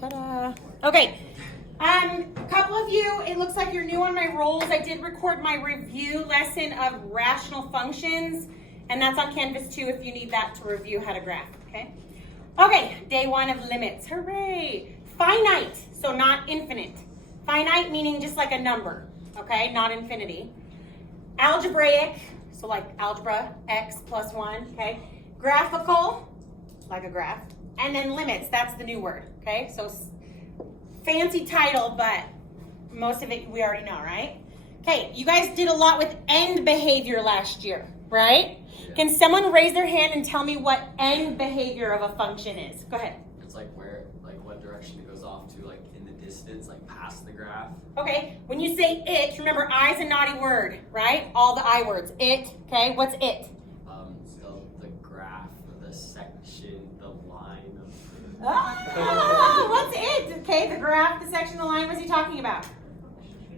Ta-da. Okay. A couple of you, it looks like you're new on my rolls. I did record my review lesson of rational functions, and that's on Canvas too if you need that to review how to graph, okay? Okay, day one of limits. Hooray. Finite, so not infinite. Finite meaning just like a number, okay? Not infinity. Algebraic, so like algebra, x plus 1, okay? Graphical, like a graph. And then limits, that's the new word, okay? So fancy title, but most of it we already know, right? Okay, you guys did a lot with end behavior last year, right? Yeah. Can someone raise their hand and tell me what end behavior of a function is? Go ahead. It's like where, like what direction it goes off to, like in the distance, like past the graph. Okay, when you say it, remember I is a naughty word, right? All the I words. It, okay, what's it? The graph, the section, the line of... Oh, what's it? Okay, the graph, the section, the line, what's he talking about?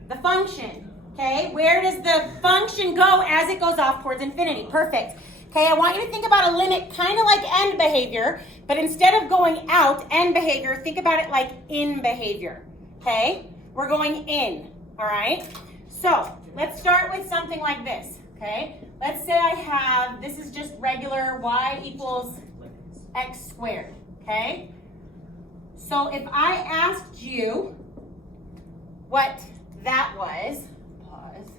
The function, okay? Where does the function go as it goes off towards infinity? Perfect. Okay, I want you to think about a limit kind of like end behavior, but instead of going out, end behavior, think about it like in behavior, okay? We're going in, all right? So, let's start with something like this, okay? Let's say I have, this is just regular y equals x squared, okay? So if I asked you what that was, pause,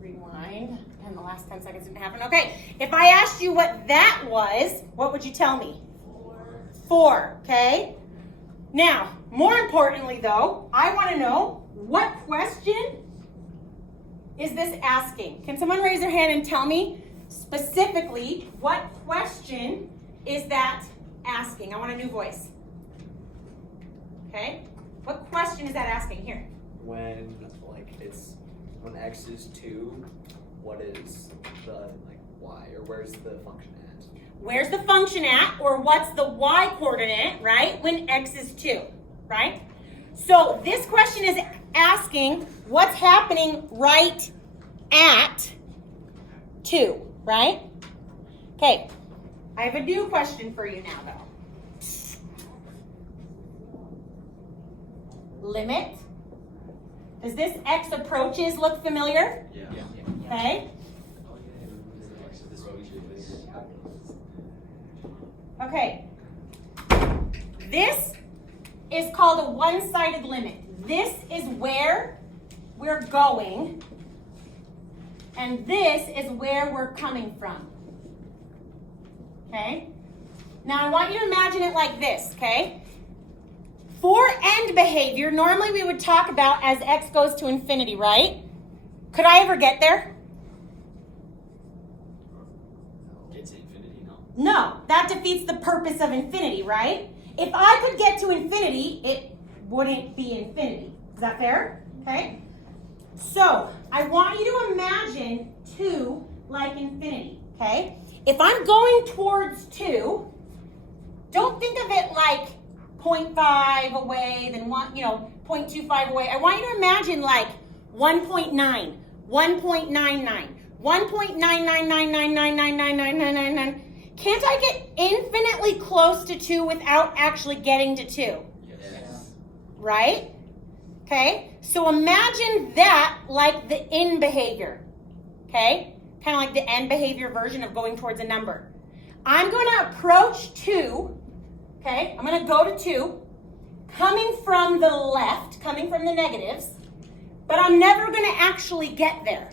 rewind, and the last 10 seconds didn't happen. Okay, if I asked you what that was, what would you tell me? 4, okay? Now, more importantly though, I want to know what question is this asking? Can someone raise their hand and tell me specifically what question is that asking? I want a new voice. Okay? What question is that asking here? When x is 2, what is the y, or where's the function at? Where's the function at, or what's the y coordinate, right? When x is 2, right? So this question is asking what's happening right at 2, right? Okay, I have a new question for you now though. Limit. Does this x approaches look familiar? Yeah. Okay. Okay. This is called a one-sided limit. This is where we're going, and this is where we're coming from. Okay? Now I want you to imagine it like this, okay? For end behavior, normally we would talk about as x goes to infinity, right? Could I ever get there? Get to infinity, no. No, that defeats the purpose of infinity, right? If I could get to infinity, it wouldn't be infinity. Is that fair? Okay? So, I want you to imagine 2 like infinity, okay? If I'm going towards 2, don't think of it like 0.5 away, then 0.25 away. I want you to imagine like 1.9, 1.99, 1.99999999999. Can't I get infinitely close to 2 without actually getting to 2? Yes. Right? Okay? So imagine that like the in behavior. Okay? Kind of like the end behavior version of going towards a number. I'm going to approach 2. Okay, I'm going to go to 2, coming from the left, coming from the negatives, but I'm never going to actually get there.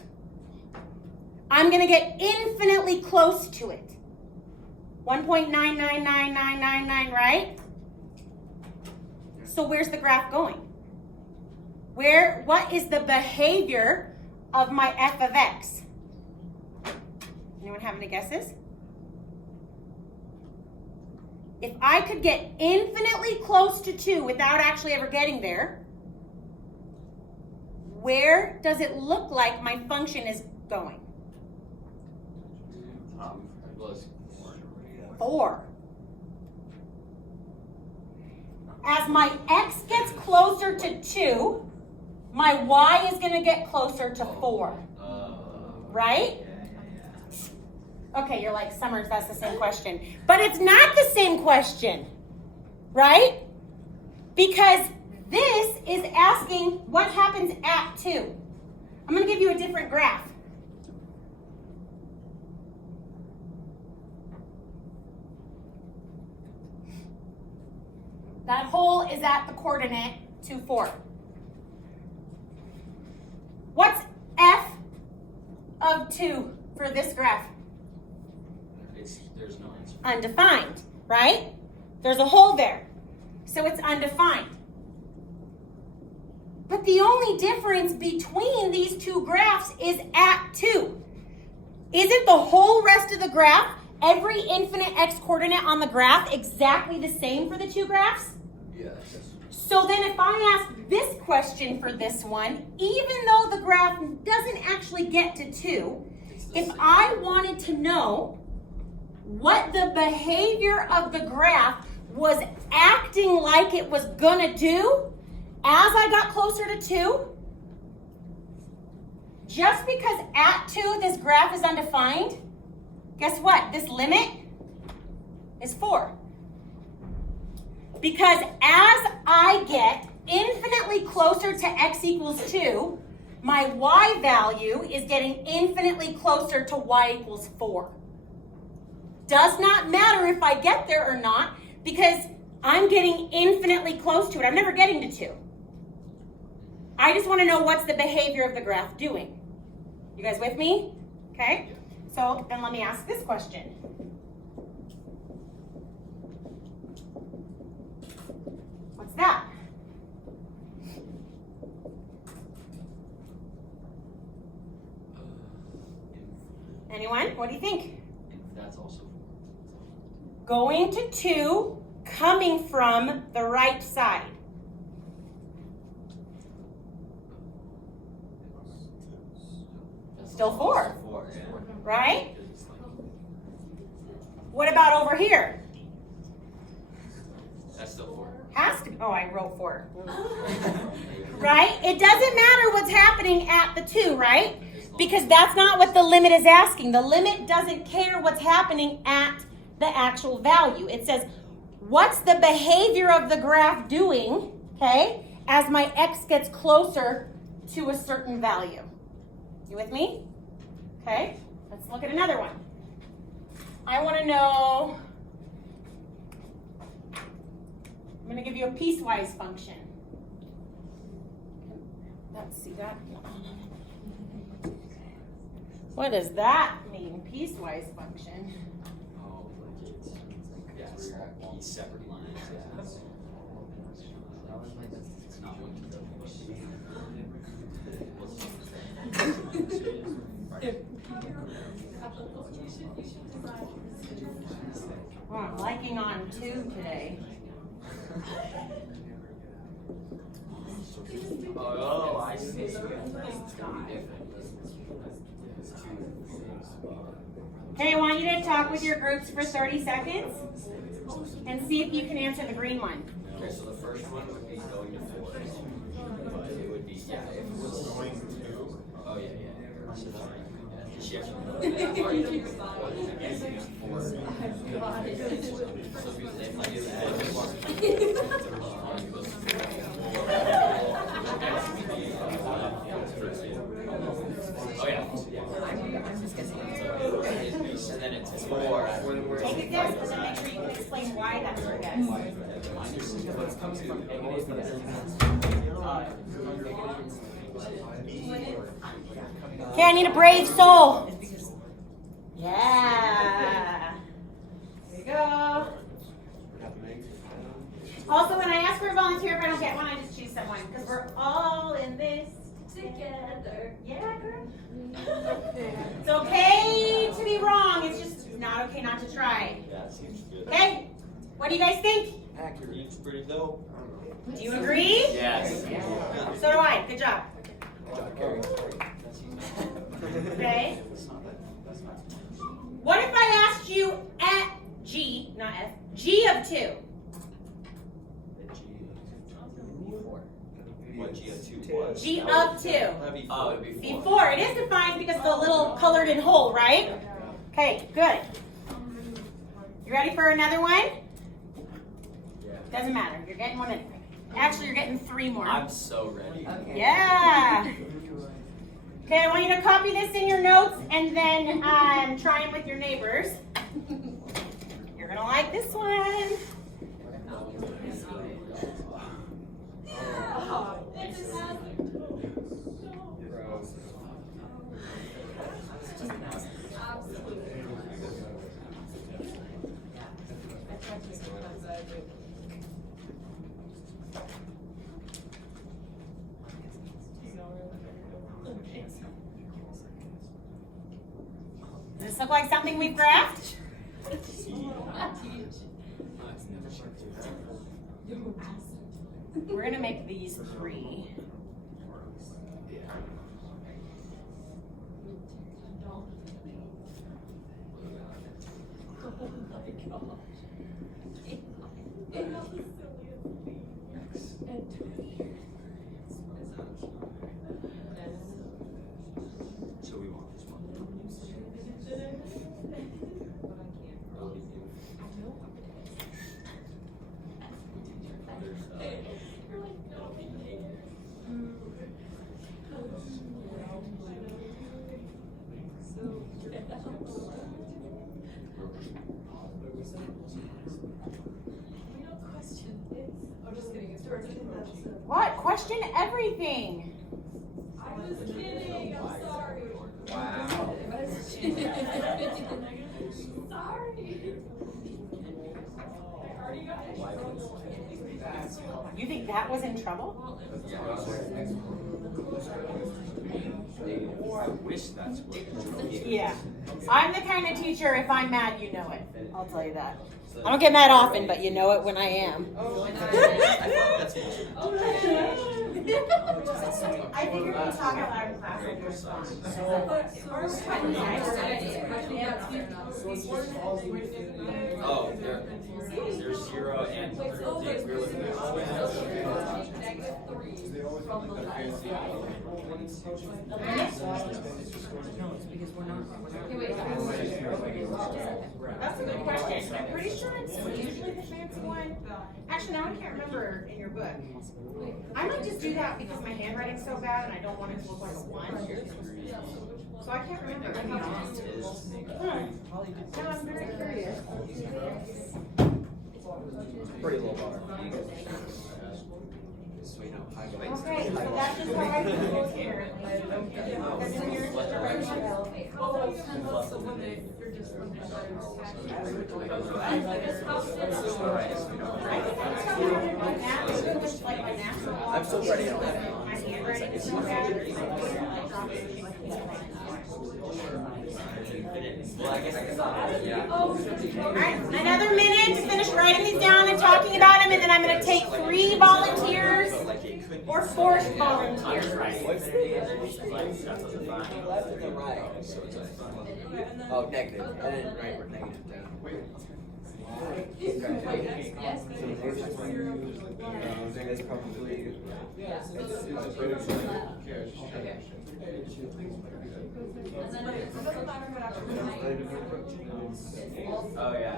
I'm going to get infinitely close to it. 1.999999, right? So where's the graph going? What is the behavior of my f of x? Anyone have any guesses? If I could get infinitely close to 2 without actually ever getting there, where does it look like my function is going? 4. As my x gets closer to 2, my y is going to get closer to 4. Right? Okay, you're like, Summers, that's the same question. But it's not the same question, right? Because this is asking what happens at 2. I'm going to give you a different graph. That hole is at the coordinate 2, 4. What's f of 2 for this graph? There's no answer. Undefined, right? There's a hole there. So it's undefined. But the only difference between these two graphs is at 2. Isn't the whole rest of the graph, every infinite x coordinate on the graph, exactly the same for the two graphs? Yes. So then if I ask this question for this one, even though the graph doesn't actually get to 2, if I wanted to know what the behavior of the graph was acting like it was gonna do as I got closer to 2, just because at 2 this graph is undefined, guess what? This limit is 4. Because as I get infinitely closer to x equals 2, my y value is getting infinitely closer to y equals 4. Does not matter if I get there or not, because I'm getting infinitely close to it. I'm never getting to 2. I just want to know what's the behavior of the graph doing. You guys with me? Okay? So then let me ask this question. What's that? Anyone? What do you think? That's also 4. Going to 2, coming from the right side. That's Still also 4. 4, yeah. Right? What about over here? That's still 4. Has to. Oh, I wrote 4. Right? It doesn't matter what's happening at the 2, right? Because that's not what the limit is asking. The limit doesn't care what's happening at the actual value. It says, what's the behavior of the graph doing, okay, as my x gets closer to a certain value? You with me? Okay, let's look at another one. I want to know, I'm going to give you a piecewise function. Let's see that. What does that mean, piecewise function? Oh, yeah, it's separate lines. Yeah. It's not one to Oh, I'm liking on 2 today. Oh, I see. Okay, I want you to talk with your groups for 30 seconds and see if you can answer the green one. Okay, so the first one would be going to 4. But it would be, yeah, if it was going to. Oh, yeah, yeah. She actually Oh, yeah. And then it's 4. Take a guess, but then make sure you can explain why that's your guess. Okay, I need a brave soul. Yeah. There you go. Also, when I ask for a volunteer, if I don't get one, I just choose someone because we're all in this together. Yeah, girl. It's okay to be wrong. It's just not okay not to try. That seems good. Okay? What do you guys think? Accurate. It's pretty dope. Do you agree? Yes. So do I. Good job. Okay. What if I asked you at G, not F, G of 2? What G of 2 was? G of 2. Oh, it'd be 4. Before, it is defined because of the little colored in hole, right? Okay, good. You ready for another one? Yeah. Doesn't matter. You're getting one anyway. Actually, you're getting 3 more. I'm so ready. Yeah. Okay, I want you to copy this in your notes and then try them with your neighbors. You're gonna like this one. Does this look like something we've graphed? We're gonna make these 3. So we want this one. What? Question everything. I was kidding, I'm sorry. Wow. Sorry. I already got it. You think that was in trouble? I wish that's what. Yeah. I'm the kind of teacher, if I'm mad, you know it. I'll tell you that. I don't get mad often, but you know it when I am. I think you're going to talk out loud in class when you respond. Oh, there's 0 and 30. That's a good question. I'm pretty sure it's usually the fancy one. Actually, now I can't remember in your book. I might just do that because my handwriting's so bad and I don't want it to look like a 1. So I can't remember, to be honest. No, I'm very curious. Pretty low bar. So you know, high weights. Okay, so that's just how I feel here. Because when you're I'm still ready on that. my handwriting's so bad. Alright, another minute to finish writing these down and talking about them, and then I'm going to take 3 volunteers or forced volunteers. What's the left and the right? Oh, negative. And then right, we're negative down. That's probably. Oh, yeah.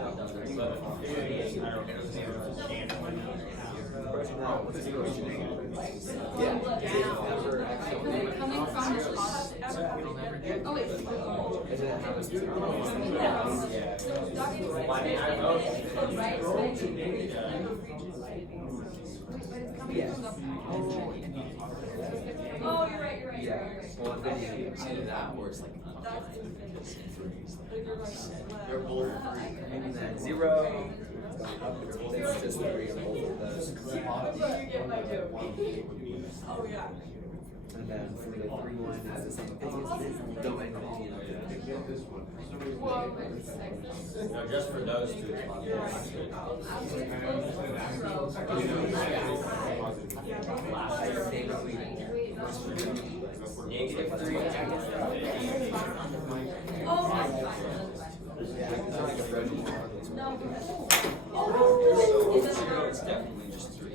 Oh, you're right. Yeah. Well, then you Either that or it's like They're both and then 0. It's just 3 of both of those. You get my joke. Oh, yeah. And then for the 3-1, it's the same thing as this. Don't make no, just for those 2. Negative 3. It's definitely just 3.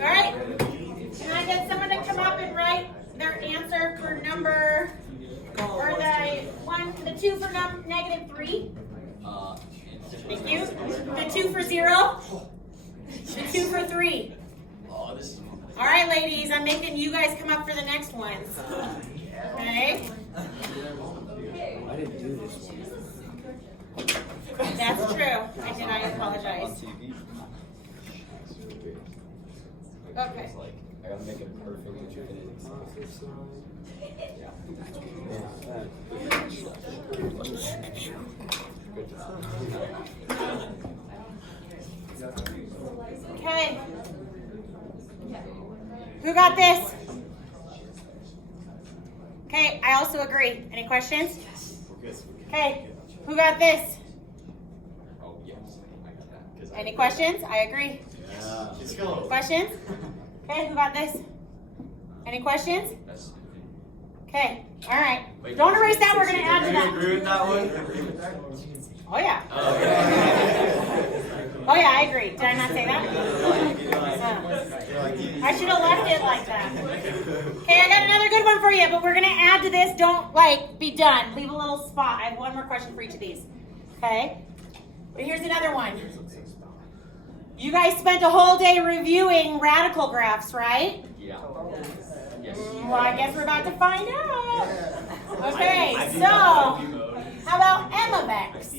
Alright, can I get someone to come up and write their answer for number, or the 2 for negative 3? Thank you. The 2 for 0? The 2 for 3? Oh, this is. All right, ladies, I'm making you guys come up for the next ones. Okay? I didn't do this one. That's true. I did. I apologize. Okay. I gotta make it perfect with your Okay. Who got this? Okay, I also agree. Any questions? Okay, who got this? Oh, yes. I got that. 'Cause Any questions? I agree. Let's go. Questions? Okay, who got this? Any questions? Okay, all right. Don't erase that. We're going to add to that. Agree with that one? Oh, yeah. Okay. Oh, yeah, I agree. Did I not say that? I should have left it like that. Okay, I got another good one for you, but we're going to add to this. Don't, be done. Leave a little spot. I have one more question for each of these. Okay? But here's another one. You guys spent a whole day reviewing radical graphs, right? Yeah. Yes. Well, I guess we're about to find out. Okay, so how about m of x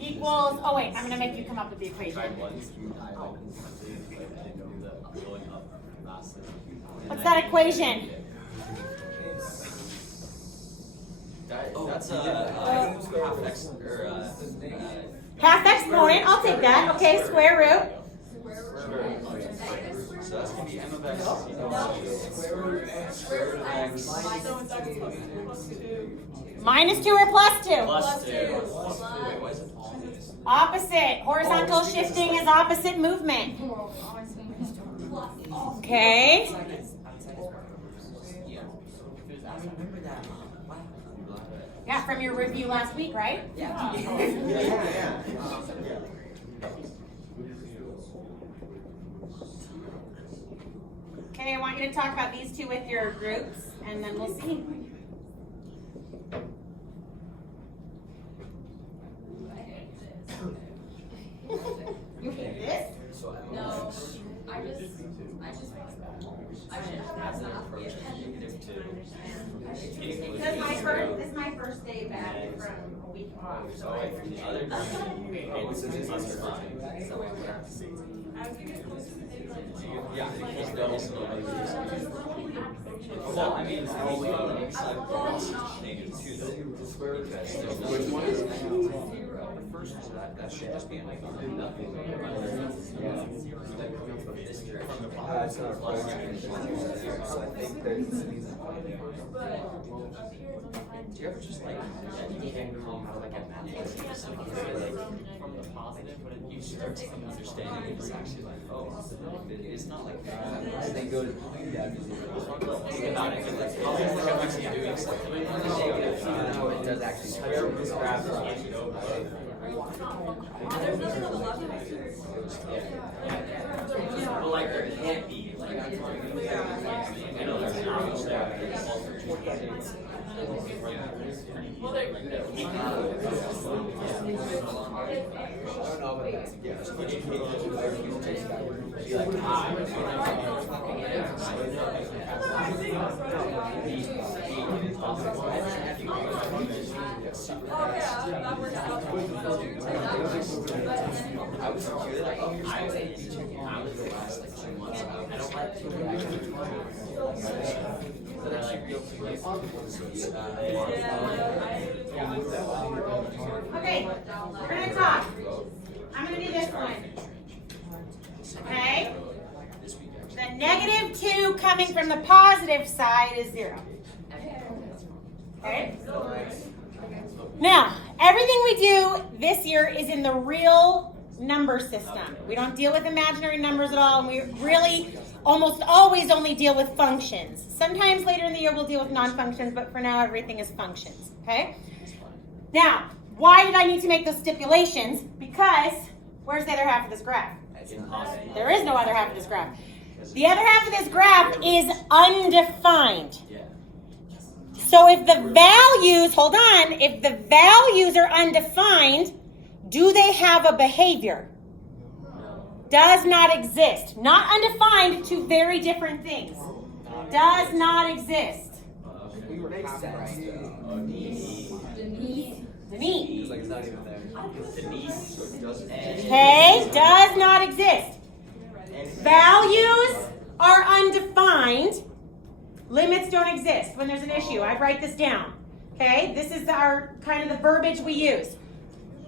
equals, oh wait, I'm going to make you come up with the equation. What's that equation? That's half x or Half exponent, I'll take that. Okay, square root. so that's gonna be m of x is equal to square root of x Minus 2 or plus 2? plus 2. Wait, why is it Opposite. Horizontal shifting is opposite movement. Okay. Yeah, from your review last week, right? Yeah. Okay, I want you to talk about these two with your groups, and then we'll see. This? No, I This is my first day back from a week off. So I yeah, because double well, I mean, negative 2 though. Which one is the first is that should just be like nothing. This direction. It's not plus so I think there's Do you ever just like like a math from the positive when you start to understanding it's actually like, oh, it's not like that. they go to Think about it, because like, I'm actually doing something. it does actually square root of graph. there's nothing on the left of But like there can't be like I know there's an obvious there. Well, they I don't know, but that's that works out. I was good. I was the last like 2 months. I don't like to but I like Okay, we're gonna talk. I'm gonna do this one. Okay? The negative 2 coming from the positive side is 0. Okay? Now, everything we do this year is in the real number system. We don't deal with imaginary numbers at all, and we really almost always only deal with functions. Sometimes later in the year we'll deal with non-functions, but for now everything is functions. Okay? Now, why did I need to make those stipulations? Because where's the other half of this graph? There is no other half of this graph. The other half of this graph is undefined. So if the values, hold on, if the values are undefined, Do they have a behavior? Does not exist. Not undefined, two very different things. Does not exist. Makes sense. Denise. It's like it's not even there. Okay, does not exist. Values are undefined. Limits don't exist when there's an issue. I'd write this down. Okay, this is our kind of the verbiage we use.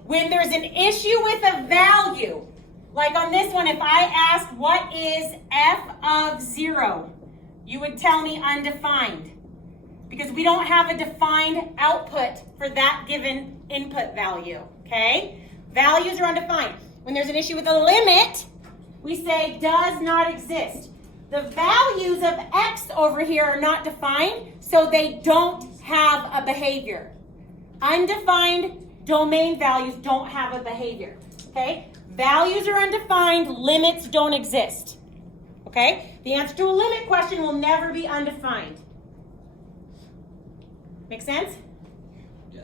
When there's an issue with a value, like on this one, if I asked what is f of 0, you would tell me undefined. Because we don't have a defined output for that given input value, okay? Values are undefined. When there's an issue with a limit, we say does not exist. The values of x over here are not defined, so they don't have a behavior. Undefined domain values don't have a behavior, okay? Values are undefined, limits don't exist, okay? The answer to a limit question will never be undefined. Make sense? Yeah.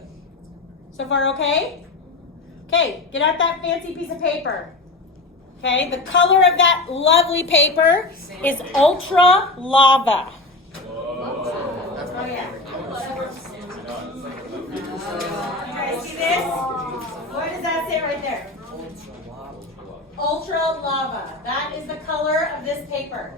So far, okay? Okay, get out that fancy piece of paper. Okay, the color of that lovely paper is Ultra Lava. Oh, yeah. You guys see this? What does that say right there? Ultra Lava. That is the color of this paper.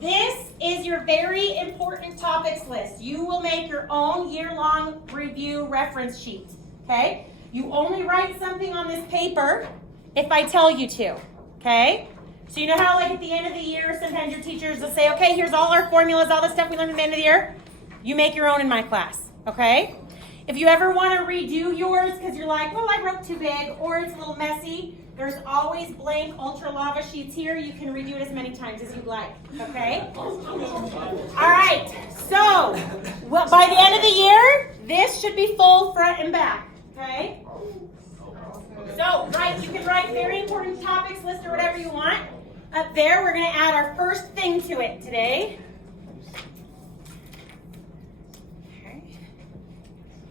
This is your very important topics list. You will make your own year-long review reference sheet, okay? You only write something on this paper if I tell you to, okay? So you know how like at the end of the year, sometimes your teachers will say, okay, here's all our formulas, all the stuff we learned at the end of the year. You make your own in my class, okay? If you ever want to redo yours because you're like, well, I wrote too big or it's a little messy, there's always blank Ultra Lava sheets here. You can redo it as many times as you'd like, okay? All right, so by the end of the year, this should be full front and back, okay? So, you can write very important topics list or whatever you want. Up there, we're going to add our first thing to it today. Okay.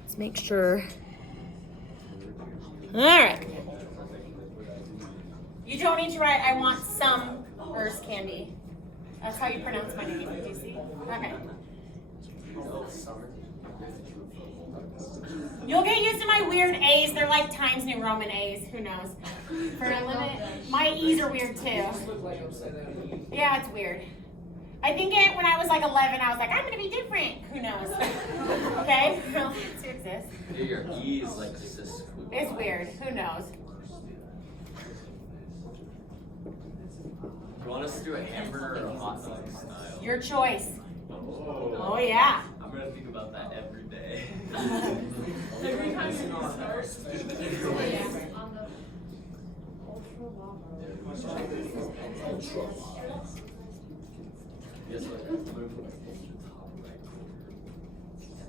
Let's make sure. All right. You don't need to write, I want some Earth candy. That's how you pronounce my name. Do you see? Okay. You'll get used to my weird A's. They're like Times New Roman A's. Who knows? For a limit, my E's are weird too. Yeah, it's weird. I think when I was like 11, I was like, I'm going to be different. Who knows? Okay? It exists. Your E is like just a scoop. It's weird. Who knows? You want us to do a hamburger or a hot dog style? Your choice. Oh. Oh, yeah. I'm going to think about that every day. Every time you start. Guess what? I'm gonna put my phone to the top right corner.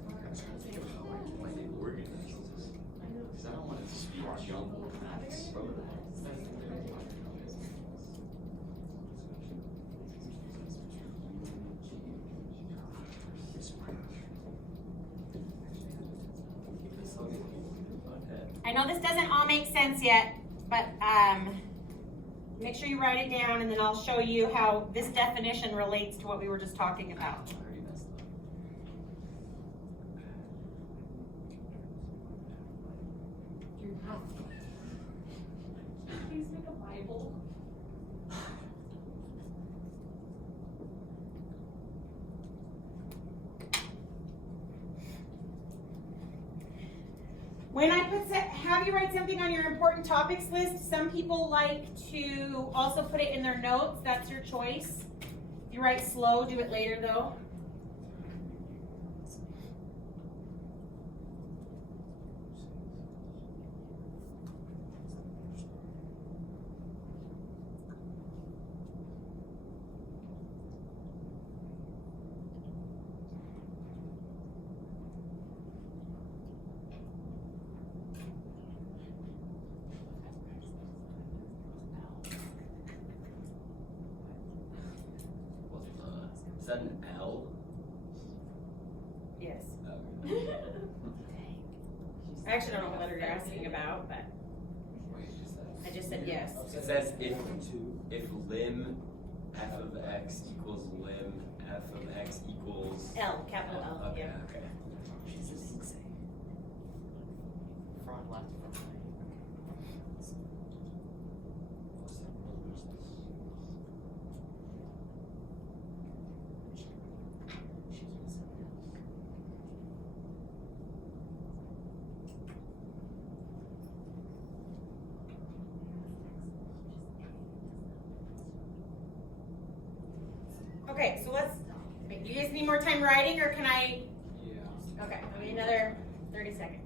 I'm trying to think of how I organize this. Because I don't want it to be jumbled. I know this doesn't all make sense yet, but make sure you write it down and then I'll show you how this definition relates to what we were just talking about. Please make a Bible. When I have you write something on your important topics list, some people like to also put it in their notes. That's your choice. If you write slow, do it later though. Is that an L? Yes. Okay. I actually don't know what letter you're asking about, but just said yes. It says if lim f of x equals lim f of x equals L, capital L, Okay, yeah. okay. Front left, front right. Okay, so let's, you guys need more time writing, or can I? Yeah. Okay, I need another 30 seconds.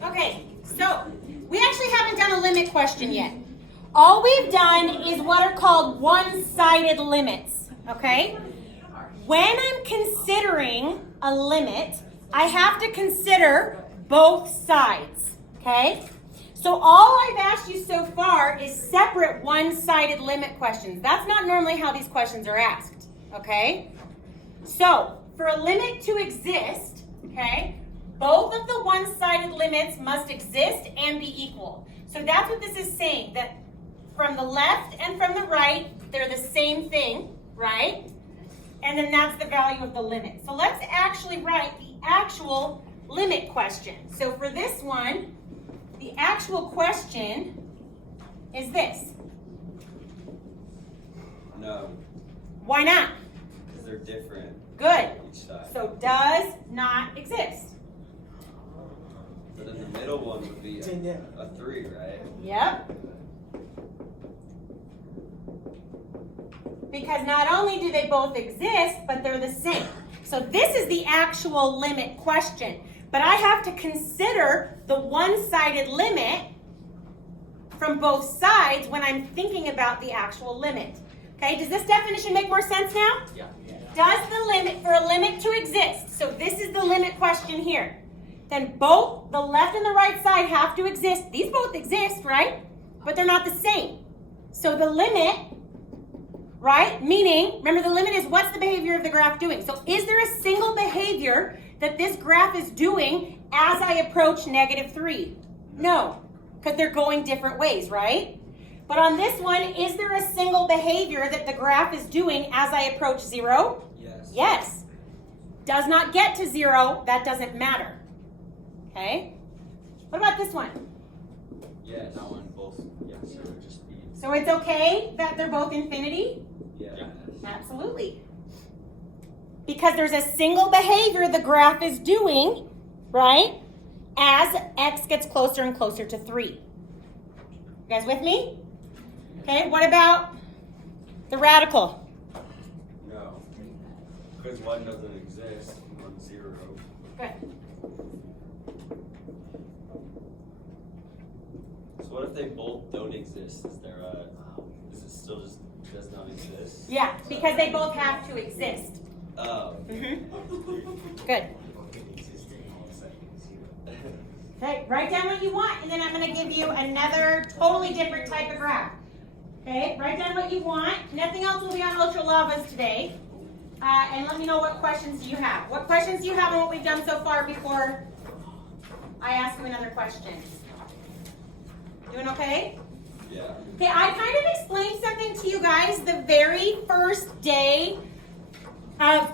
Okay, so we actually haven't done a limit question yet. All we've done is what are called one-sided limits, okay? When I'm considering a limit, I have to consider both sides, okay? So all I've asked you so far is separate one-sided limit questions. That's not normally how these questions are asked, okay? So for a limit to exist, okay, both of the one-sided limits must exist and be equal. So that's what this is saying, that from the left and from the right, they're the same thing, right? And then that's the value of the limit. So let's actually write the actual limit question. So for this one, the actual question is this. No, Why not? because they're different Good. each side. So does not exist. So then the middle one would be a 3, right? Yep. Because not only do they both exist, but they're the same. So this is the actual limit question. But I have to consider the one-sided limit from both sides when I'm thinking about the actual limit. Okay, does this definition make more sense now? Yeah. Does the limit, for a limit to exist, so this is the limit question here, then both the left and the right side have to exist. These both exist, right? But they're not the same. So the limit, right, meaning, remember the limit is what's the behavior of the graph doing? So is there a single behavior that this graph is doing as I approach -3? No, because they're going different ways, right? But on this one, is there a single behavior that the graph is doing as I approach 0? Yes. Yes. Does not get to 0, that doesn't matter. Okay? What about this one? Yeah, that one both. Yeah, so it would just be. So it's okay that they're both infinity? Yeah. Absolutely. Because there's a single behavior the graph is doing, right, as x gets closer and closer to 3. You guys with me? Okay, what about the radical? No. Because 1 doesn't exist on 0. Good. So what if they both don't exist? Is it still just does not exist? Yeah, because they both have to exist. Oh. Good. Okay, write down what you want, and then I'm going to give you another totally different type of graph. Okay, write down what you want. Nothing else will be on Ultra Lavas today. And let me know what questions you have. What questions do you have on what we've done so far before I ask you another question? Doing okay? Yeah. Okay, I kind of explained something to you guys the very first day of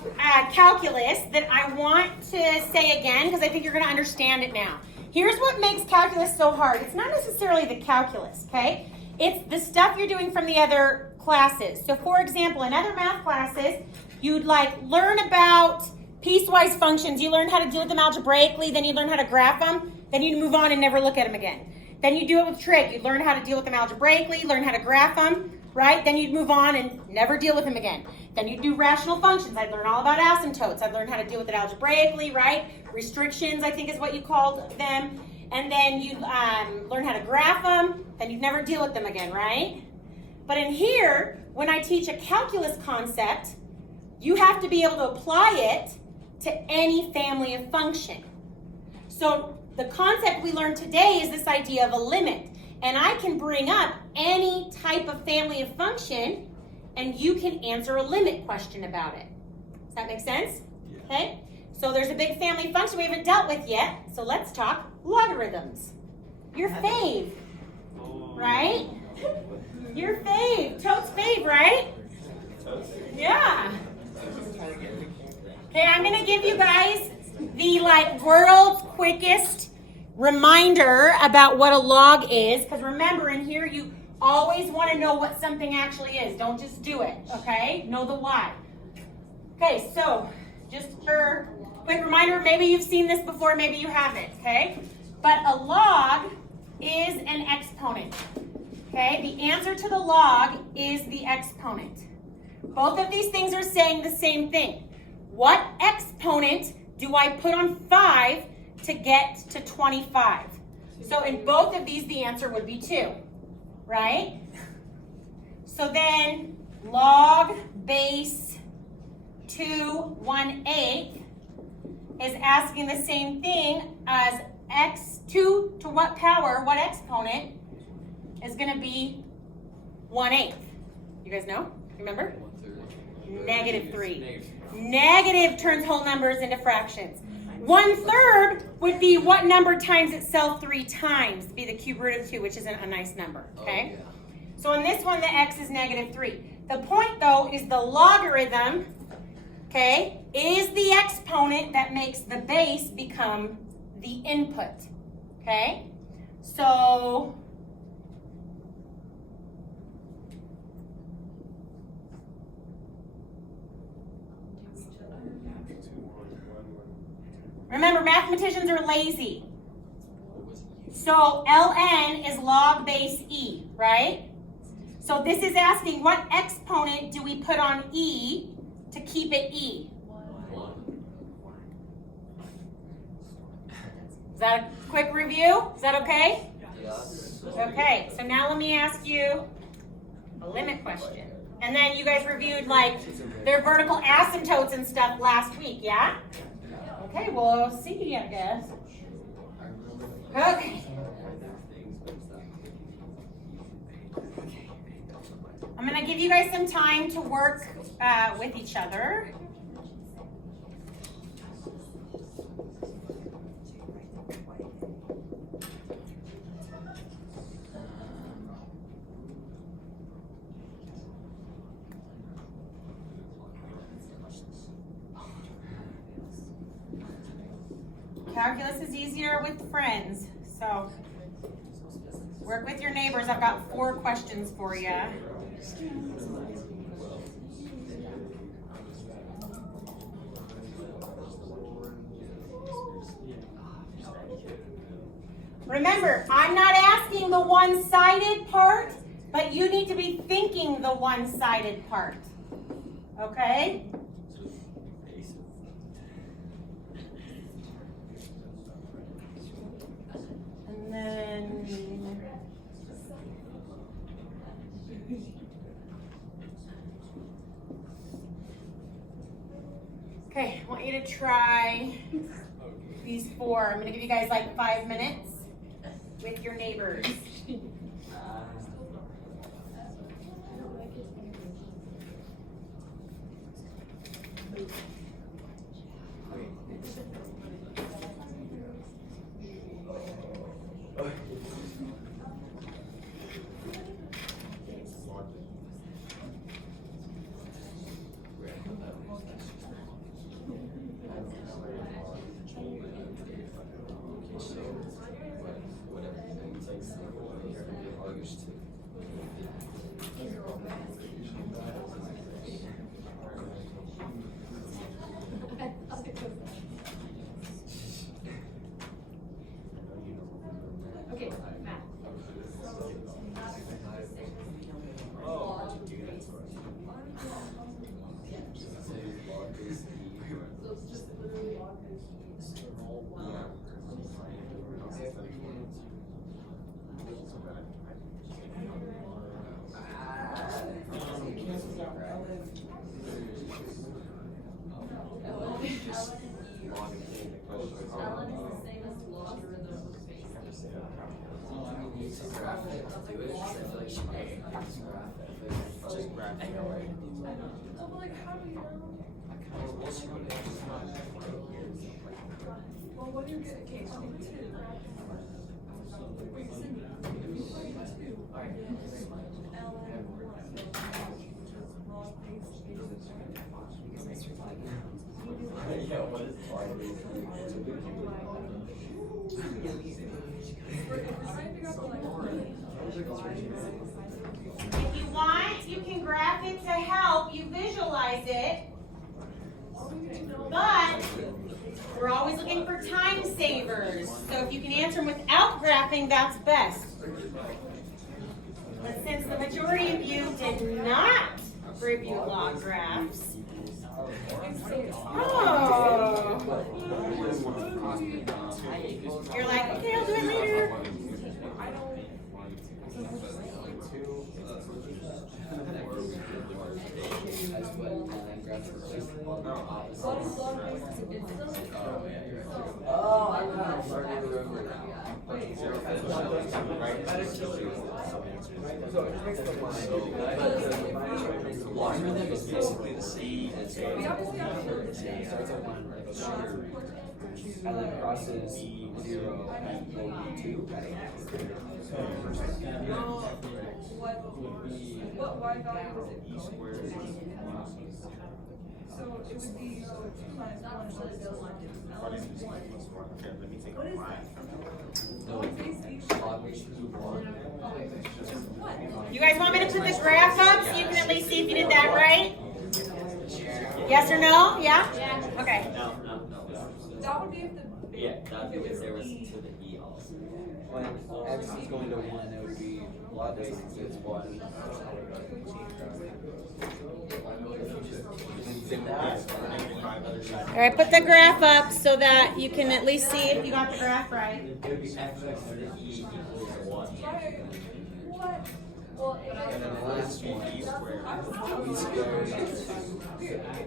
calculus that I want to say again because I think you're going to understand it now. Here's what makes calculus so hard. It's not necessarily the calculus, okay? It's the stuff you're doing from the other classes. So for example, in other math classes, you'd learn about piecewise functions. You learn how to deal with them algebraically, then you learn how to graph them, then you move on and never look at them again. Then you do it with trig. You learn how to deal with them algebraically, learn how to graph them, right? Then you'd move on and never deal with them again. Then you do rational functions. I'd learn all about asymptotes. I'd learn how to deal with it algebraically, right? Restrictions, I think is what you called them. and then you learn how to graph them, then you'd never deal with them again, right? But in here, when I teach a calculus concept, you have to be able to apply it to any family of function. So the concept we learned today is this idea of a limit. And I can bring up any type of family of function, and you can answer a limit question about it. Does that make sense? Okay? So there's a big family function we haven't dealt with yet. So let's talk logarithms. Your fave, right? Your fave. Toad's fave, right? Yeah. Okay, I'm going to give you guys the world's quickest reminder about what a log is, because remember, in here you always want to know what something actually is. Don't just do it, okay? Know the why. Okay, so just for a quick reminder, maybe you've seen this before, maybe you haven't, okay? But a log is an exponent, okay? The answer to the log is the exponent. Both of these things are saying the same thing. What exponent do I put on 5 to get to 25? So in both of these, the answer would be 2, right? So then log base 2 1/8 is asking the same thing as x2 to what power, what exponent is going to be 1/8? You guys know? Remember? -3. Negative turns whole numbers into fractions. 1/3 would be what number times itself 3 times, to be the cube root of 2, which isn't a nice number, okay? So in this one, the x is -3. The point, though, is the logarithm, okay, is the exponent that makes the base become the input, okay? So remember, mathematicians are lazy. So ln is log base e, right? So this is asking what exponent do we put on e to keep it e? 1. Is that a quick review? Is that okay? Yes. Okay, so now let me ask you a limit question. And then you guys reviewed their vertical asymptotes and stuff last week, yeah? Okay, we'll see, I guess. Okay. I'm going to give you guys some time to work with each other. Calculus is easier with friends, so work with your neighbors. I've got 4 questions for you. Remember, I'm not asking the one-sided part, but you need to be thinking the one-sided part. Okay? And then okay, I want you to try these 4. I'm going to give you guys 5 minutes with your neighbors. Okay, Matt. So it's just literally log base. Just graph it. Oh, but like, how do you know? Well, what do you get? Okay, so two. Wait, send me. If you play two. Yeah, what is If you want, you can graph it to help you visualize it. But we're always looking for time savers. So if you can answer them without graphing, that's best. But since the majority of you did not review log graphs, oh, you're like, okay, I'll do it later. Oh, I'm starting to remember now. So it makes the line. Logarithm is basically the same as Starts at 1, and then crosses 0 and 2, right? What y value was it? So it would be 2 minus 1 is What is that? You guys want me to put the graph up so you can at least see if you did that right? Yes or no? Yeah? Okay. No. That would be if the Yeah, that'd be if there was to the E also. When x is going to 1, it would be basically it's 1. All right, put the graph up so that you can at least see if you got the graph right. It would be f to the E equals 1. what? Well, And then the last one, E squared. e squared.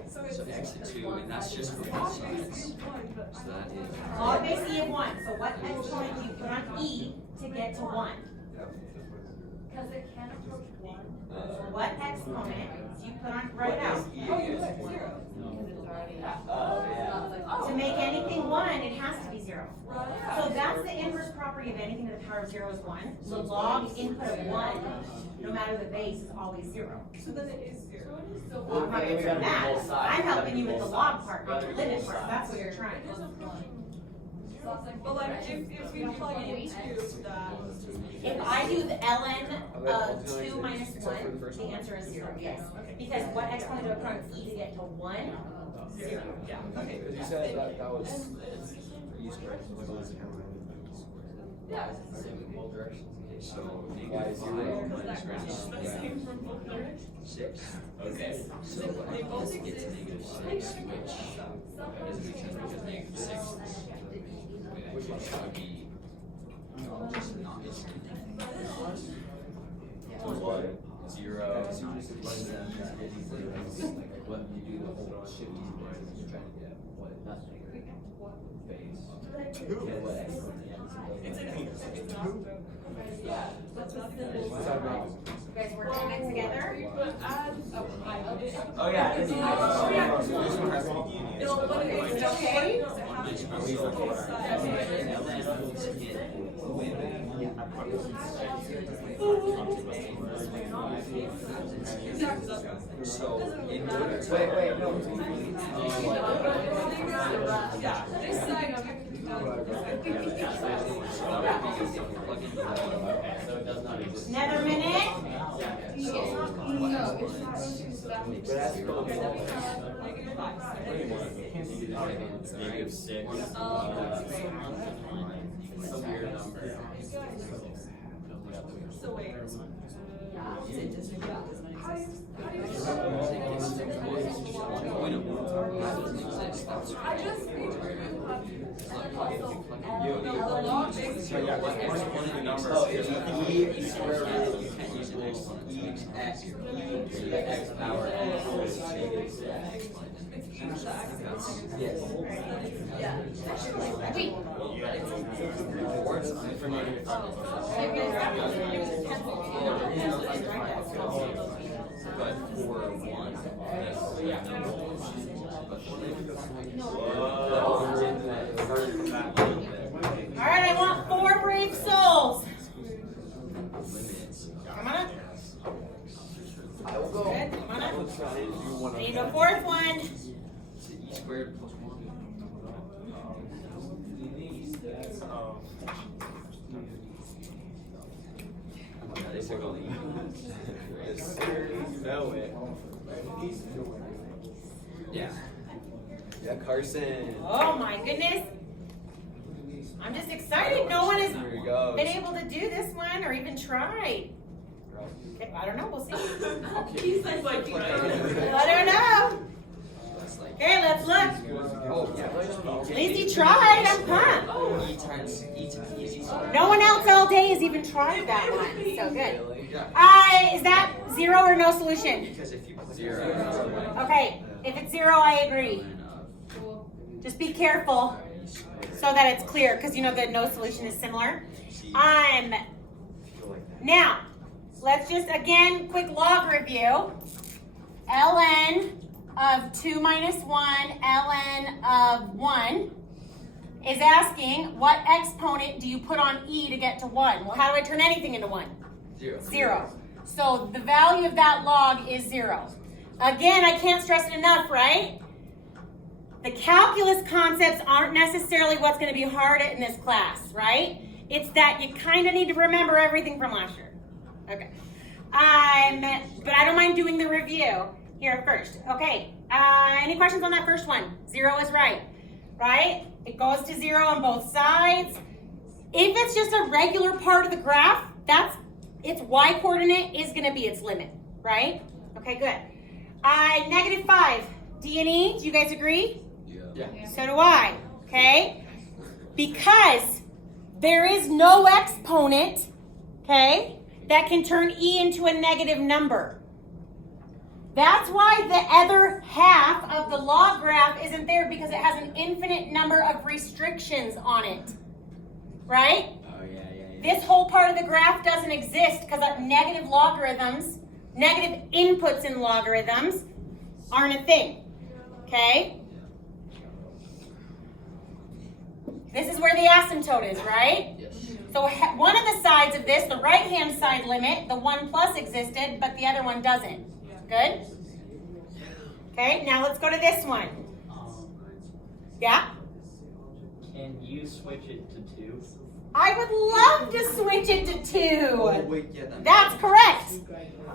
So x to 2, and that's just for both sides. So that is. Log base E of 1. So what exponent do you put on E to get to 1? Because it can't approach 1. What exponent do you put on, write it out. Oh, you put 0. Oh, yeah. To make anything 1, it has to be 0. Right. So that's the inverse property of anything to the power of 0 is 1. So log input of 1, no matter the base, is always 0. So then it is 0. Well, I'm not answering that. I'm helping you with the log part, not the limit part. That's what you're trying. But like, if you plug into that. If I do the ln of 2 minus 1, the answer is 0, yes. Because what exponent do I put on E to get to 1? 0. Yeah. Okay, you said that was e squared. Yeah. Same in both directions. So Y is 0. minus radians. 6. Okay. So I always get to negative 6, which doesn't make sense because negative 6 would be just not it's to what? 0. When you do the whole shift equation, you're trying to get what nothing base. Get what Yeah, that's what it is. What's that wrong? You guys working on it together? Oh yeah. It's No, what it is, okay? So in order to Wait, no. Yeah, this side of it. Another minute? But that's still negative 6. It's a weird number. So wait. I just need to remove the log base. So yeah, one of the numbers Oh, is it's E squared root equals E x, so the x power equals negative x. Yes. Wait. For negative but for 1, All right, I want 4 brave souls. Come on up. I will go. Good, come on up. One I need a 4th one. So e squared plus 1. They still going to Yes, sir. You know it. Yeah. Yeah, Carson. Oh my goodness. I'm just excited. No one has Here he goes. been able to do this one or even tried. I don't know. We'll see. He's like, I don't know. Okay, let's look. Oh, yeah. At least he tried. I'm pumped. E times e. No one else all day has even tried that one. So good. Really? Is that 0 or no solution? Because if you put 0, Okay, if it's 0, I agree. Just be careful so that it's clear, because you know the no solution is similar. Now, let's just again quick log review. ln of 2 minus 1, ln of 1 is asking what exponent do you put on e to get to 1? Well, how do I turn anything into 1? 0. So the value of that log is 0. Again, I can't stress it enough, right? The calculus concepts aren't necessarily what's going to be hard in this class, right? It's that you kind of need to remember everything from last year. Okay. But I don't mind doing the review here first. Okay. Any questions on that first one? 0 is right. Right? It goes to 0 on both sides. If it's just a regular part of the graph, that's its y coordinate is going to be its limit, right? Okay, good. -5. D and E, do you guys agree? Yeah. So do I, okay? Because there is no exponent, okay, that can turn e into a negative number. That's why the other half of the log graph isn't there, because it has an infinite number of restrictions on it, right? Oh, yeah. This whole part of the graph doesn't exist because negative logarithms, negative inputs in logarithms aren't a thing, okay? This is where the asymptote is, right? Yes. So one of the sides of this, the right-hand side limit, the 1 plus existed, but the other one doesn't. Good? Okay, now let's go to this one. Yeah? Can you switch it to 2? I would love to switch it to 2. Oh, wait, yeah. That's correct.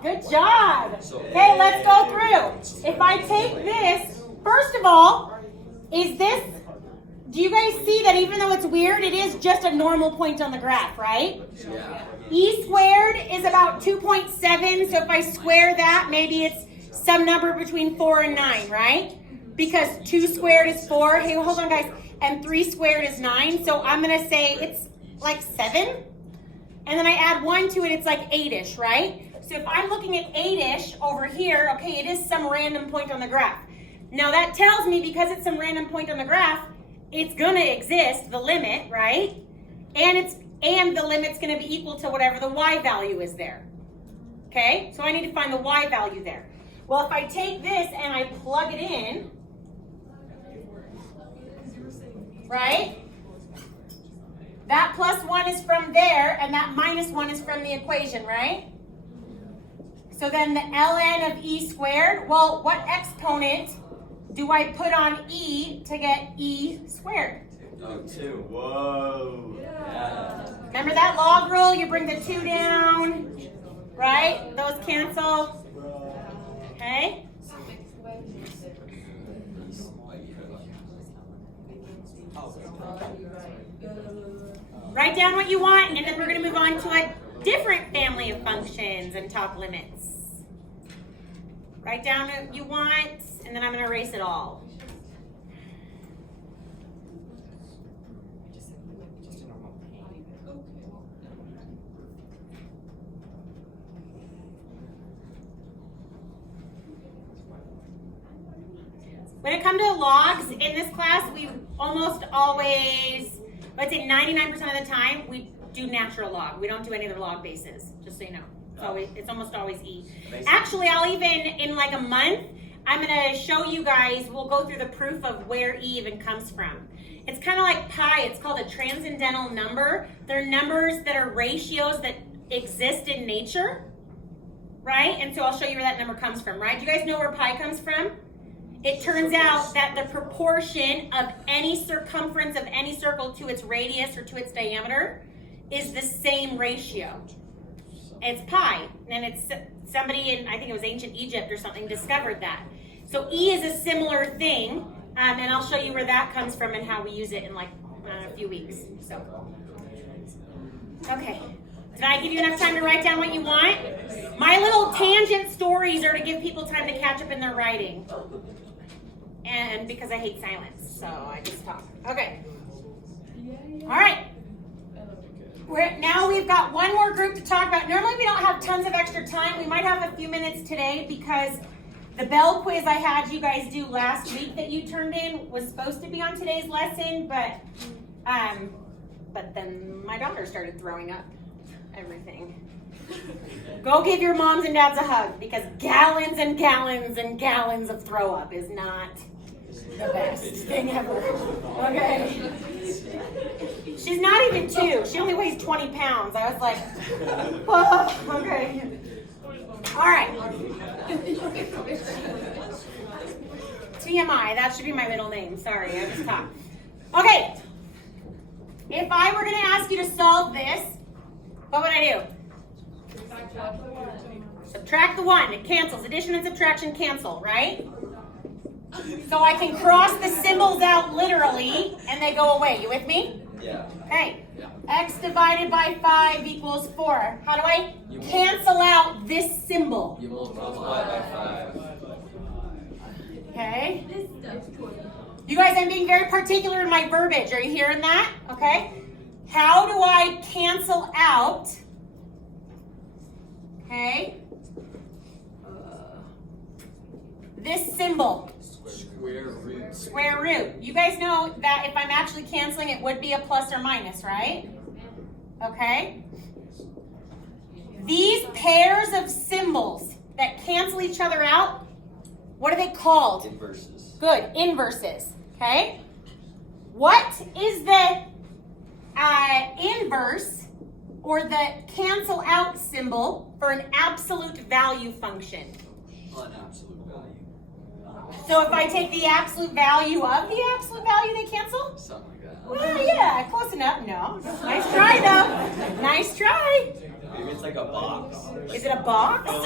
Good job. Okay, let's go through. If I take this, first of all, is this, do you guys see that even though it's weird, it is just a normal point on the graph, right? Yeah. E squared is about 2.7, so if I square that, maybe it's some number between 4 and 9, right? Because 2 squared is 4. Hey, hold on, guys. And 3 squared is 9, so I'm going to say it's like 7. And then I add 1 to it, it's like 8-ish, right? So if I'm looking at 8-ish over here, okay, it is some random point on the graph. Now that tells me, because it's some random point on the graph, it's going to exist, the limit, right? And the limit's going to be equal to whatever the y value is there. Okay? So I need to find the y value there. Well, if I take this and I plug it in, right? That plus 1 is from there, and that minus 1 is from the equation, right? So then the ln of e squared, well, what exponent do I put on e to get e squared? Oh, 2. Whoa. Yeah. Remember that log rule? You bring the 2 down, right? Those cancel. Okay? Write down what you want, and then we're going to move on to a different family of functions and top limits. Write down what you want, and then I'm going to erase it all. When it comes to logs in this class, we almost always, let's say 99% of the time, we do natural log. We don't do any other log bases, just so you know. It's almost always E. Actually, I'll even, in like a month, I'm gonna show you guys, we'll go through the proof of where E even comes from. It's kind of like pi, it's called a transcendental number. They're numbers that are ratios that exist in nature, right? And so I'll show you where that number comes from, right? Do you guys know where pi comes from? It turns out that the proportion of any circumference of any circle to its radius or to its diameter is the same ratio. It's pi, and it's somebody in, I think it was ancient Egypt or something, discovered that. So E is a similar thing, and I'll show you where that comes from and how we use it in like a few weeks. So, okay. Did I give you enough time to write down what you want? My little tangent stories are to give people time to catch up in their writing. And because I hate silence, so I just talk. Okay. All right. Now we've got one more group to talk about. Normally we don't have tons of extra time. We might have a few minutes today because the Bell quiz I had you guys do last week that you turned in was supposed to be on today's lesson, but then my daughter started throwing up everything. Go give your moms and dads a hug because gallons and gallons and gallons of throw up is not the best thing ever. Okay. She's not even 2. She only weighs 20 pounds. I was like, oh, okay. All right. TMI, that should be my middle name. Sorry, I just talked. Okay. If I were going to ask you to solve this, what would I do? Subtract the 1. It cancels. Addition and subtraction cancel, right? So I can cross the symbols out literally, and they go away. You with me? Yeah. Okay. X divided by 5 equals 4. How do I cancel out this symbol? You multiply by 5. Okay. You guys, I'm being very particular in my verbiage. Are you hearing that? Okay. How do I cancel out? Okay. This symbol. Square root. You guys know that if I'm actually canceling, it would be a plus or minus, right? Okay. These pairs of symbols that cancel each other out, what are they called? Inverses. Good, inverses. Okay. What is the inverse or the cancel out symbol for an absolute value function? An absolute value. So if I take the absolute value of the absolute value, they cancel? Something like that. Well, yeah, close enough. No. Nice try, though. Nice try. Maybe it's like a box. Is it a box? Is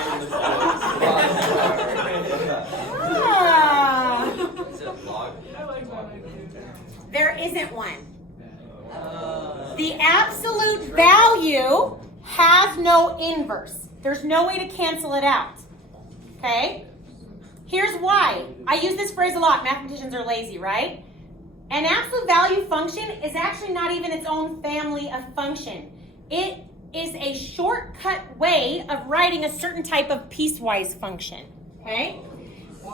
Ah. it a block? There isn't one. The absolute value has no inverse. There's no way to cancel it out. Okay? Here's why. I use this phrase a lot. Mathematicians are lazy, right? An absolute value function is actually not even its own family of function. It is a shortcut way of writing a certain type of piecewise function. Okay?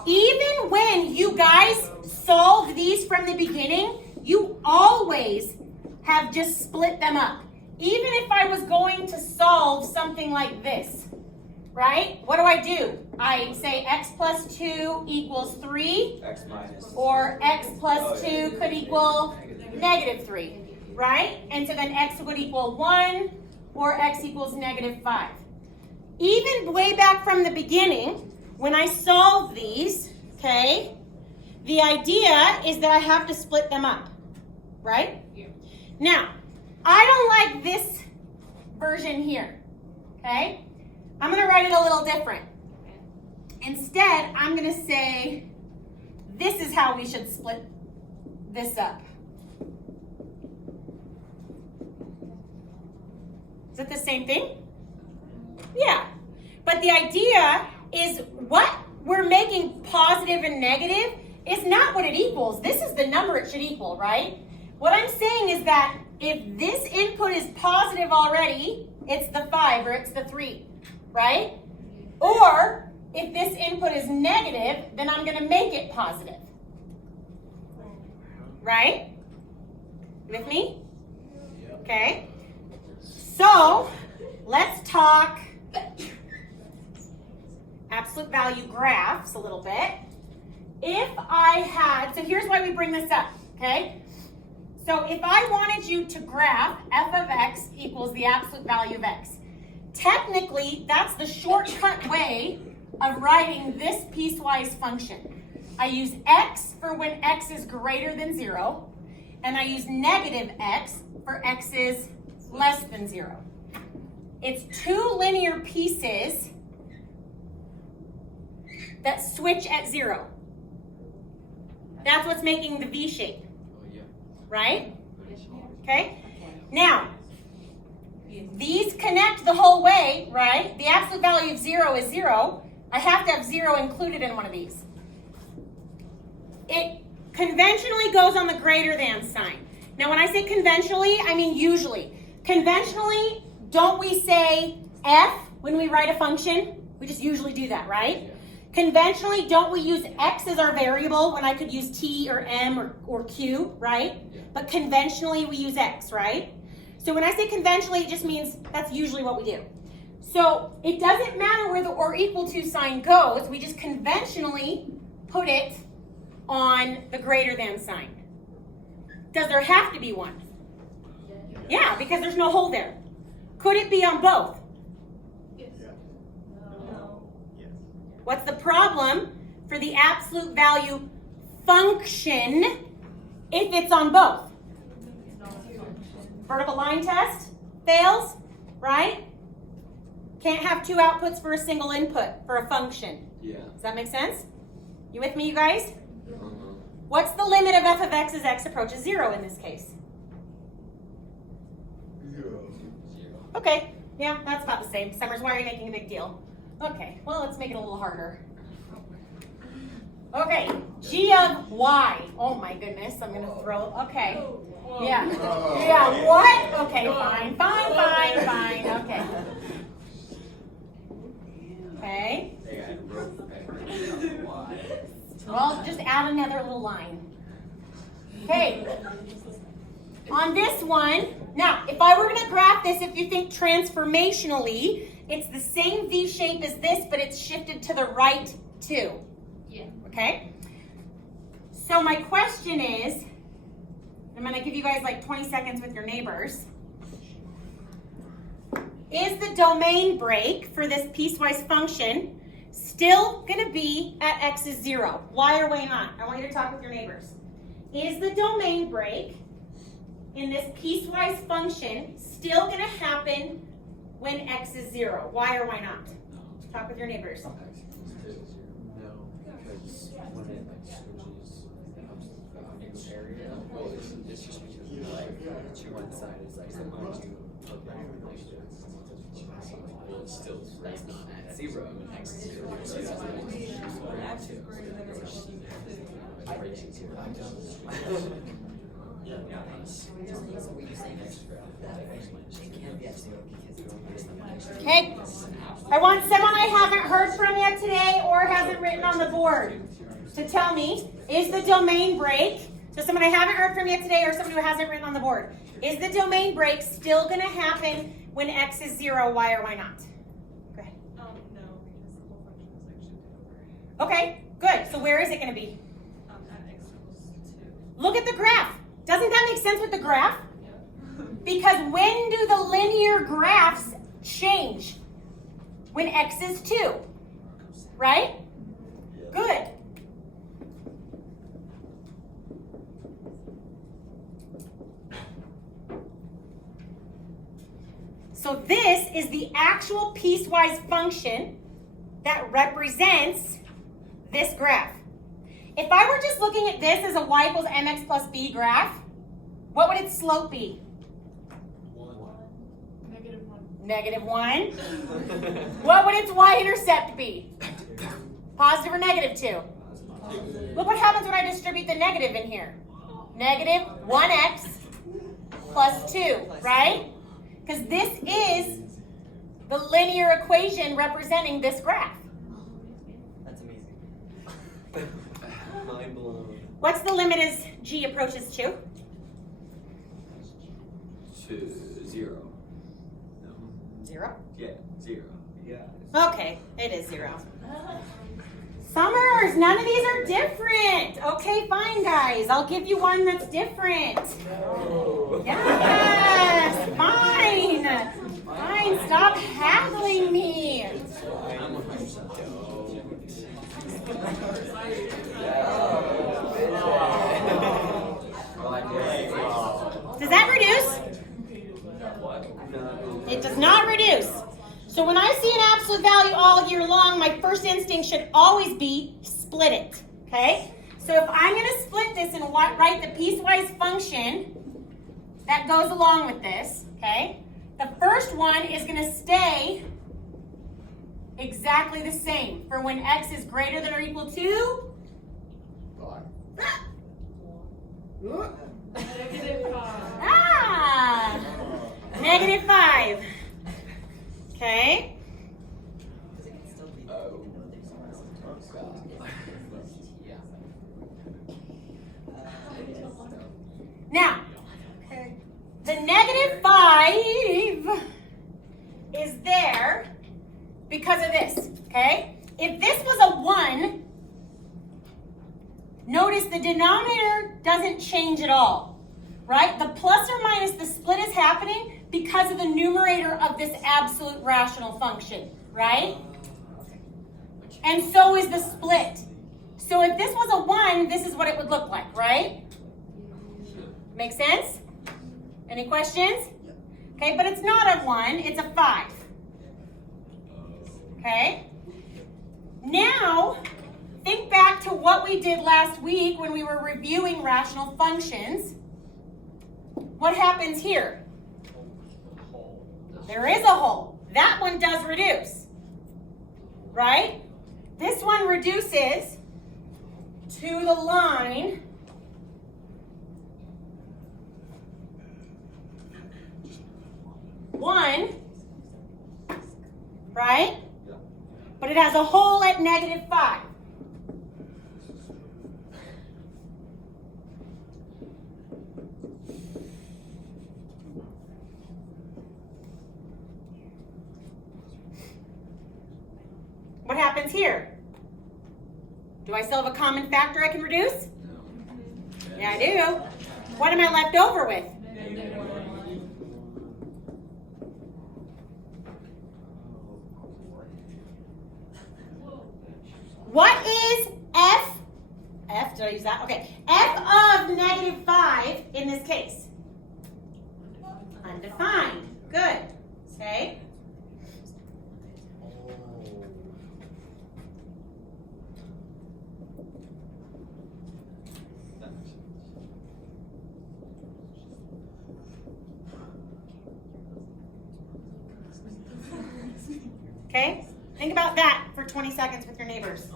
Even when you guys solve these from the beginning, you always have just split them up. Even if I was going to solve something like this, right? What do? I say x plus 2 equals 3. X minus. Or x plus 2 could equal negative 3, right? And so then x would equal 1 or x equals negative 5. Even way back from the beginning, when I solve these, okay, the idea is that I have to split them up, right? Yeah. Now, I don't like this version here, okay? I'm going to write it a little different. Instead, I'm going to say, this is how we should split this up. Is it the same thing? Yeah. But the idea is what we're making positive and negative is not what it equals. This is the number it should equal, right? What I'm saying is that if this input is positive already, it's the 5 or it's the 3, right? Or if this input is negative, then I'm going to make it positive. right? You with me? Okay. So let's talk absolute value graphs a little bit. If I had, so here's why we bring this up, okay? So if I wanted you to graph f of x equals the absolute value of x, technically that's the shortcut way of writing this piecewise function. I use x for when x is greater than 0, and I use negative x for x is less than 0. It's two linear pieces that switch at 0. That's what's making the V shape, right? Okay? Now, these connect the whole way, right? The absolute value of 0 is 0. I have to have 0 included in one of these. It conventionally goes on the greater than sign. Now, when I say conventionally, I mean usually. Conventionally, don't we say f when we write a function? We just usually do that, right? Conventionally, don't we use x as our variable when I could use t or m or q, right? But conventionally, we use x, right? So when I say conventionally, it just means that's usually what we do. So it doesn't matter where the or equal to sign goes. We just conventionally put it on the greater than sign. Does there have to be one? Yeah, because there's no hole there. Could it be on both? What's the problem for the absolute value function if it's on both? Vertical line test fails, right? Can't have two outputs for a single input for a function. Yeah. Does that make sense? You with me, you guys? What's the limit of f of x as x approaches 0 in this case? 0. Okay, yeah, that's about the same. Summers, why are you making a big deal? Okay, well, let's make it a little harder. Okay, g of y. Oh my goodness, I'm gonna throw, okay. Yeah, yeah, what? Okay, fine, okay. Okay. Well, just add another little line. Okay. On this one, now, if I were going to graph this, if you think transformationally, it's the same V shape as this, but it's shifted to the right too. Yeah. Okay? So my question is, I'm going to give you guys like 20 seconds with your neighbors. Is the domain break for this piecewise function still going to be at x is 0? Why or why not? I want you to talk with your neighbors. Is the domain break in this piecewise function still going to happen when x is 0? Why or why not? Talk with your neighbors. No, because when it like switches, it comes to the area. Well, it's just because like one side is like when you look at it, well, it's still that's not at 0. X is 0. So that's Okay, I want someone I haven't heard from yet today or hasn't written on the board to tell me, is the domain break, so someone I haven't heard from yet today or someone who hasn't written on the board, is the domain break still going to happen when x is 0, why or why not? Go ahead. No, because the whole function is like shifted over. Okay, good. So where is it going to be? At x equals 2. Look at the graph. Doesn't that make sense with the graph? Yeah. Because when do the linear graphs change? When x is 2, right? Good. So this is the actual piecewise function that represents this graph. If I were just looking at this as a y equals mx plus b graph, what would its slope be? -1. -1. What would its y-intercept be? Positive or -2? Look what happens when I distribute the negative in here. Negative 1x plus 2, right? Because this is the linear equation representing this graph. amazing. Mind blown. What's the limit as g approaches 2? To 0. No. 0? Yeah, 0. Yeah. Okay, it is 0. Summers, none of these are different. Okay, fine, guys. I'll give you one that's different. Yes, fine. Fine, stop haggling me. I'm 100% Does that reduce? It does not reduce. So when I see an absolute value all year long, my first instinct should always be split it, okay? So if I'm going to split this and write the piecewise function that goes along with this, okay? The first one is going to stay exactly the same for when x is greater than or equal to -5. Okay. Now, the -5 is there because of this, okay? If this was a 1, notice the denominator doesn't change at all, right? The plus or minus, the split is happening because of the numerator of this absolute rational function, right? And so is the split. So if this was a 1, this is what it would look like, right? Make sense? Any questions? Okay, but it's not a 1, it's a 5. Okay? Now, think back to what we did last week when we were reviewing rational functions. What happens here? There is a hole. That one does reduce, right? This one reduces to the line one, right? But it has a hole at -5. What happens here? Do I still have a common factor I can reduce? Yeah, I do. What am I left over with? What is f? F, did I use that? Okay. F of -5 in this case? Undefined. Good. Okay. Okay? Think about that for 20 seconds with your neighbors.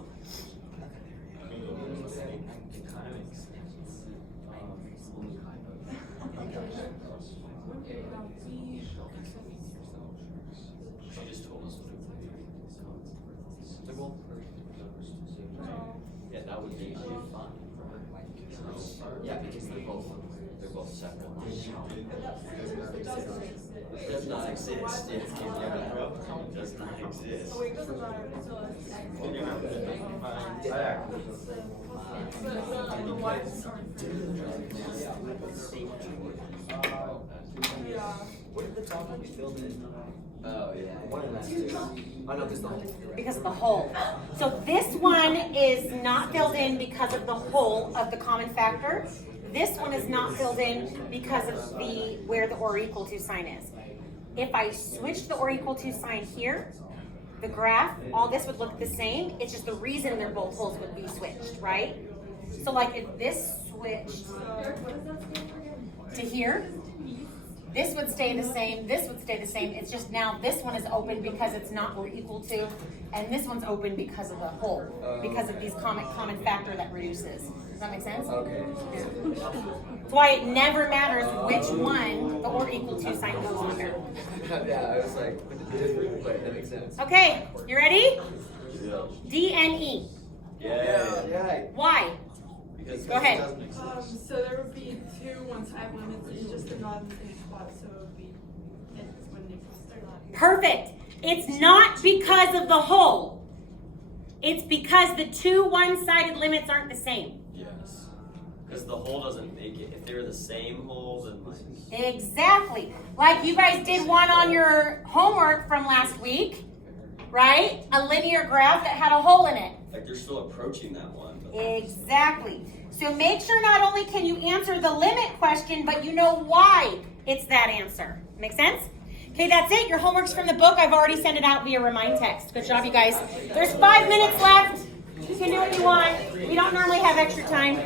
She just told us what it would be. Yeah, that would be fun. Yeah, because they're both separate. Does not exist. It does not exist. So it doesn't matter until it's the whites are yeah. What did the top one be filled in? Oh, yeah. One and last two. Oh, no, because the whole. Because of the hole. So this one is not filled in because of the hole of the common factor. This one is not filled in because of the where the or equal to sign is. If I switch the or equal to sign here, the graph, all this would look the same. It's just the reason they're both holes would be switched, right? So like if this switched to here, this would stay the same, this would stay the same. It's just now this one is open because it's not or equal to, and this one's open because of the hole, because of these common factor that reduces. Does that make sense? Okay. That's why it never matters which one the or equal to sign goes under. Yeah, I was like, but that makes sense. Okay, you ready? Yeah. D and E. Yeah. Why? Because Go ahead. it doesn't exist. So there would be two one-side limits and just a not in the same spot, so it would be it wouldn't exist. Perfect. It's not because of the whole. It's because the two one-sided limits aren't the same. Yes. Because the whole doesn't make it. If they're the same whole, then like. Exactly. Like you guys did one on your homework from last week, right? A linear graph that had a hole in it. Like they're still approaching that one. But Exactly. So make sure not only can you answer the limit question, but you know why it's that answer. Make sense? Okay, that's it. Your homework's from the book. I've already sent it out via remind text. Good job, you guys. There's 5 minutes left. You can do what you want. We don't normally have extra time.